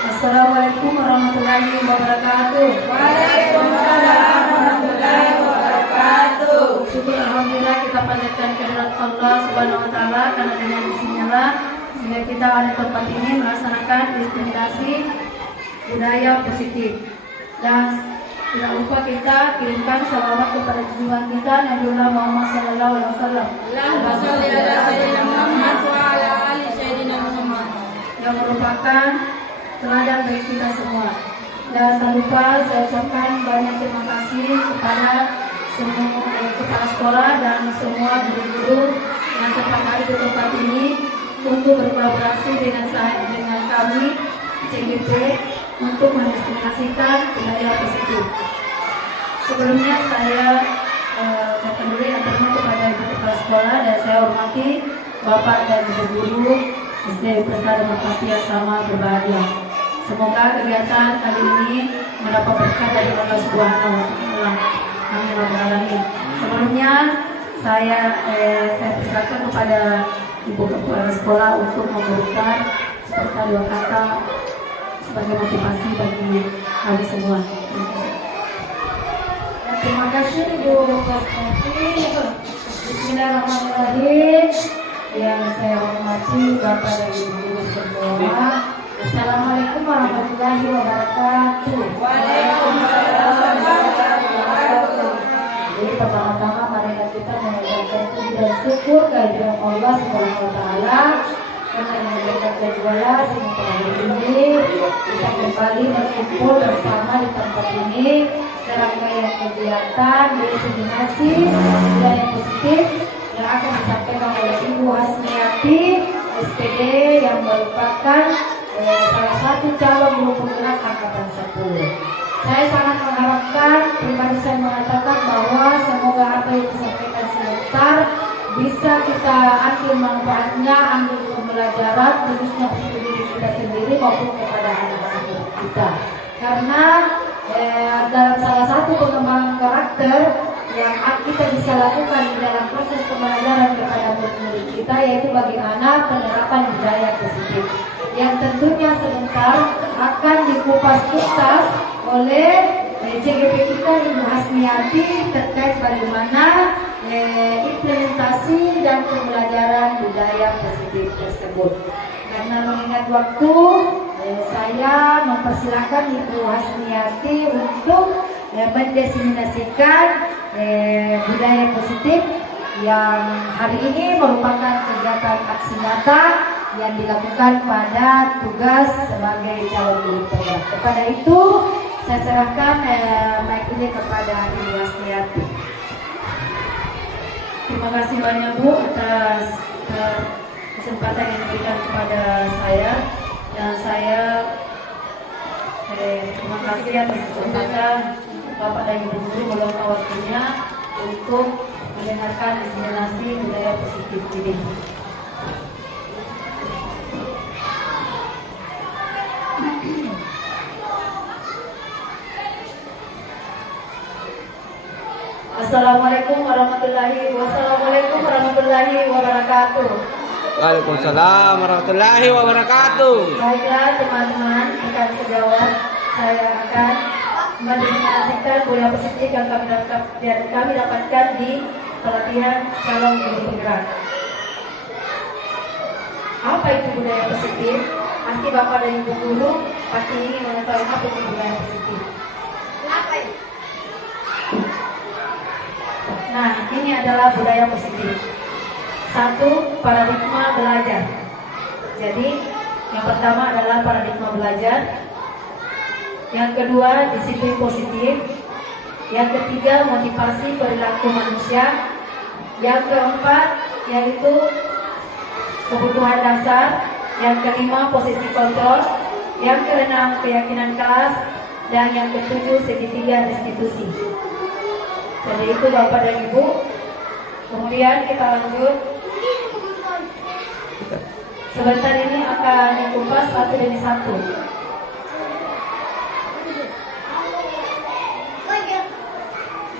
Assalamualaikum warahmatullahi wabarakatuh. Waalaikumsalam warahmatullahi wabarakatuh. Syukur alhamdulillah kita panjatkan kehadirat Allah Subhanahu wa taala karena dengan izinnya sehingga kita ada tempat ini melaksanakan diseminasi budaya positif. Dan tidak lupa kita kirimkan salawat kepada junjungan kita Nabiullah Muhammad sallallahu alaihi wasallam. Allahumma shalli ala sayyidina Muhammad wa ala ali sayyidina Muhammad. Yang merupakan teladan bagi kita semua. Dan tak lupa saya ucapkan banyak terima kasih kepada semua kepala sekolah dan semua guru-guru yang sempat hadir di tempat ini untuk berkolaborasi dengan kami CGP untuk mendiskriminasikan budaya positif. Sebelumnya saya ucapkan dulu yang terima kepada ibu kepala sekolah dan saya hormati bapak dan ibu guru SD Persada Merpati yang sama berbahagia. Semoga kegiatan kali ini mendapat berkah dari Allah Subhanahu wa taala. Amin ya rabbal alamin. Sebelumnya saya persilakan kepada ibu kepala sekolah untuk memberikan sepatah dua kata sebagai motivasi bagi kami semua. Terima kasih Ibu Kasati. Bismillahirrahmanirrahim. Yang saya hormati Bapak dan Ibu semua. Assalamualaikum warahmatullahi wabarakatuh. Waalaikumsalam warahmatullahi wabarakatuh. Jadi pertama-tama mari kita mengucapkan puji dan syukur kehadirat Allah Subhanahu wa taala karena memberikan jadwal sehingga hari ini kita kembali berkumpul bersama di tempat ini serangkaian kegiatan diseminasi budaya positif yang akan disampaikan oleh Ibu Hasniati SPD yang merupakan salah satu calon guru penggerak angkatan 10. Saya sangat mengharapkan, pribadi saya mengatakan bahwa semoga apa yang disampaikan sebentar bisa kita ambil manfaatnya, ambil pembelajaran khususnya untuk diri kita sendiri maupun kepada anak-anak kita. Karena dalam salah satu pengembangan karakter yang kita bisa lakukan di dalam proses pembelajaran kepada murid-murid kita yaitu bagaimana penerapan budaya positif yang tentunya sebentar akan dikupas tuntas oleh CGP kita Ibu Hasniati terkait bagaimana implementasi dan pembelajaran budaya positif tersebut. Karena mengingat waktu, saya mempersilahkan Ibu Hasniati untuk mendiseminasikan budaya positif yang hari ini merupakan kegiatan aksi nyata yang dilakukan pada tugas sebagai calon guru penggerak. Kepada itu, saya serahkan mic ini kepada Ibu Hasniati. Terima kasih banyak Bu atas kesempatan yang diberikan kepada saya dan saya terima kasih atas kesempatan Bapak dan Ibu guru meluangkan waktunya untuk mendengarkan diseminasi budaya positif ini. Assalamualaikum warahmatullahi wabarakatuh. Waalaikumsalam warahmatullahi wabarakatuh. Baiklah teman-teman, rekan sejawat, saya akan mendiseminasikan budaya positif yang kami dapatkan di pelatihan calon guru penggerak. Apa itu budaya positif? Nanti Bapak dan Ibu guru pasti ingin mengetahui apa itu budaya positif. Nah, ini adalah budaya positif. Satu, paradigma belajar. Jadi, yang pertama adalah paradigma belajar. Yang kedua, disiplin positif. Yang ketiga, motivasi perilaku manusia. Yang keempat, yaitu kebutuhan dasar. Yang kelima, posisi kontrol. Yang keenam, keyakinan kelas. Dan yang ketujuh, segitiga restitusi. Jadi itu Bapak dan Ibu. Kemudian kita lanjut. Sebentar ini akan dikupas satu demi satu.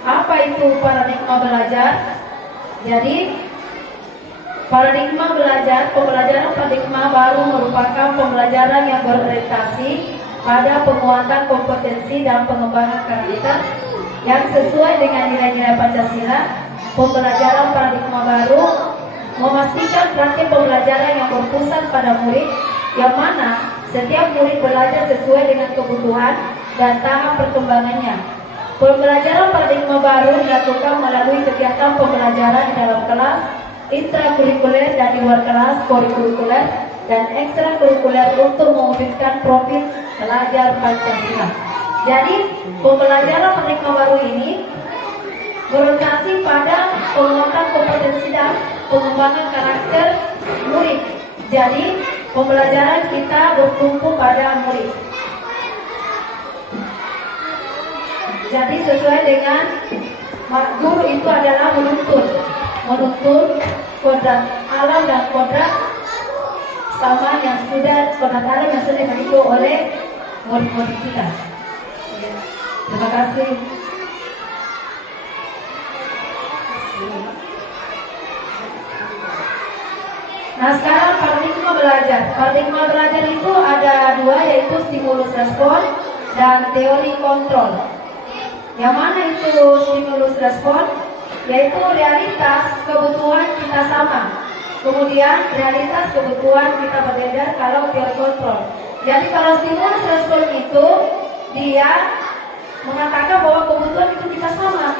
Apa itu paradigma belajar? Jadi Paradigma belajar, pembelajaran paradigma baru merupakan pembelajaran yang berorientasi pada penguatan kompetensi dan pengembangan karakter yang sesuai dengan nilai-nilai Pancasila. Pembelajaran paradigma baru memastikan praktik pembelajaran yang berpusat pada murid, yang mana setiap murid belajar sesuai dengan kebutuhan dan tahap perkembangannya. Pembelajaran paradigma baru dilakukan melalui kegiatan pembelajaran di dalam kelas, intrakurikuler dan di luar kelas, kurikuler dan ekstrakurikuler untuk mewujudkan profil pelajar Pancasila. Jadi, pembelajaran paradigma baru ini berorientasi pada penguatan kompetensi dan pengembangan karakter murid. Jadi, pembelajaran kita bertumpu pada murid. Jadi, sesuai dengan guru itu adalah menuntun kodrat alam dan kodrat sama yang sudah kodrat alam yang sudah dimiliki oleh murid-murid kita. Terima kasih. Nah, sekarang paradigma belajar. Paradigma belajar itu ada dua, yaitu stimulus respon dan teori kontrol. Yang mana itu stimulus respon? Yaitu realitas kebutuhan kita sama, kemudian realitas kebutuhan kita berbeda kalau teori kontrol. Jadi kalau stimulus respon itu dia mengatakan bahwa kebutuhan itu kita sama,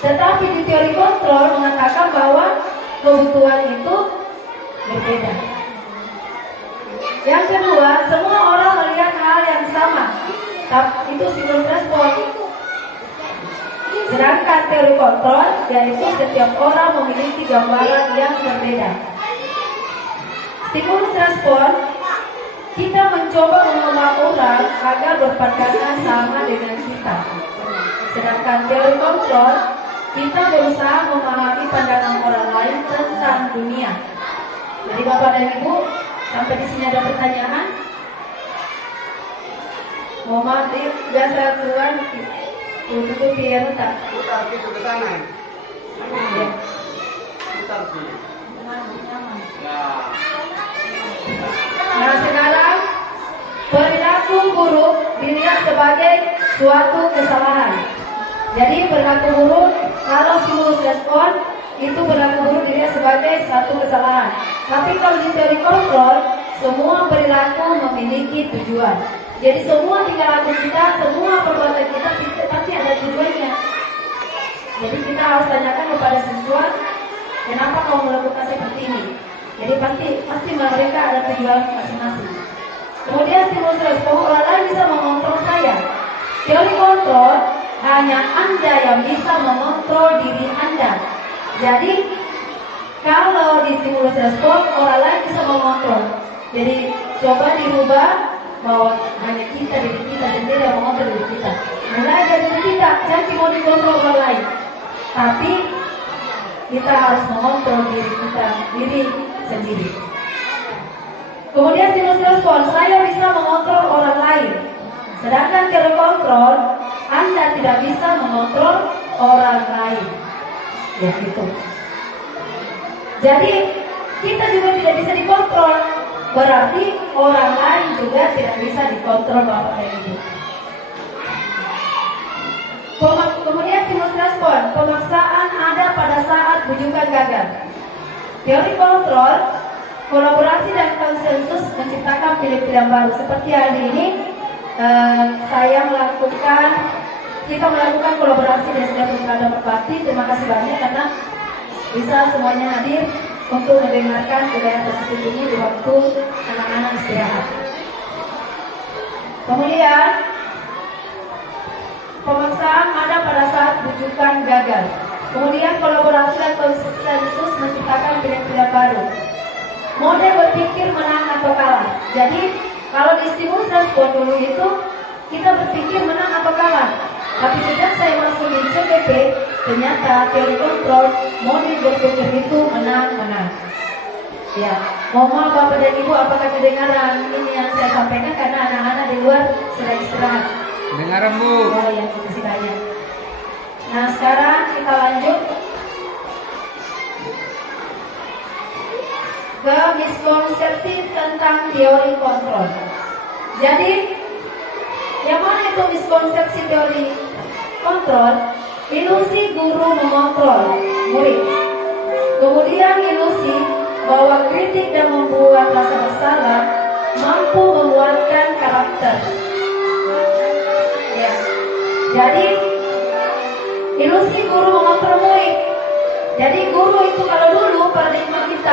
tetapi di teori kontrol mengatakan bahwa kebutuhan itu berbeda. Yang kedua, semua orang melihat hal yang sama, itu stimulus respon. Sedangkan teori kontrol yaitu setiap orang memiliki gambaran yang berbeda. Stimulus respon, kita mencoba mengubah orang agar berpandangan sama dengan kita. Sedangkan teori kontrol, kita berusaha memahami pandangan orang lain tentang dunia. Jadi Bapak dan Ibu, sampai di sini ada pertanyaan? Mohon maaf, biasa keluar untuk biar tak. Putar ke kanan. Ya. Putar sih. Nah, sekarang perilaku buruk dilihat sebagai suatu kesalahan. Jadi perilaku buruk, kalau stimulus respon itu perilaku buruk dilihat sebagai satu kesalahan. Tapi kalau di teori kontrol, semua perilaku memiliki tujuan. Jadi semua tingkah laku kita, semua perbuatan kita pasti ada tujuannya. Jadi kita harus tanyakan kepada siswa, kenapa kamu melakukan seperti ini? Jadi pasti mereka ada tujuan masing-masing. Kemudian stimulus respon, orang lain bisa mengontrol saya. Teori kontrol, hanya Anda yang bisa mengontrol diri Anda. Jadi kalau di stimulus respon, orang lain bisa mengontrol. Jadi coba dirubah bahwa hanya kita, diri kita sendiri yang mengontrol diri kita. Mulai dari kita, jangan mau dikontrol orang lain, tapi kita harus mengontrol diri kita sendiri. Kemudian stimulus respon, saya bisa mengontrol orang lain. Sedangkan teori kontrol, Anda tidak bisa mengontrol orang lain. Ya gitu. Jadi kita juga tidak bisa dikontrol. Berarti orang lain juga tidak bisa dikontrol Bapak dan Ibu. Kemudian stimulus respon, pemaksaan ada pada saat bujukan gagal. Teori kontrol, kolaborasi dan konsensus menciptakan pilihan baru. Seperti hari ini kita melakukan kolaborasi dan sudah berada berbakti. Terima kasih banyak karena bisa semuanya hadir untuk mendengarkan budaya positif ini di waktu anak-anak istirahat. Kemudian pemaksaan ada pada saat bujukan gagal. Kemudian kolaborasi dan konsensus menciptakan pilihan baru. Mode berpikir menang atau kalah. Jadi kalau di stimulus respon dulu itu kita berpikir menang atau kalah. Tapi sejak saya masuk di CPP, ternyata teori kontrol mode berpikir itu menang. Ya, mohon maaf Bapak dan Ibu, apakah kedengaran ini yang saya sampaikan karena anak-anak di luar sedang istirahat. Kedengaran Bu. Oh ya, terima kasih banyak. Nah sekarang kita lanjut. ke miskonsepsi tentang teori kontrol. Jadi, yang mana itu miskonsepsi teori kontrol? Ilusi guru mengontrol murid. Kemudian ilusi bahwa kritik dan membuat rasa bersalah mampu menguatkan karakter. Ya. Jadi, ilusi guru mengontrol murid. Jadi guru itu kalau dulu paradigma kita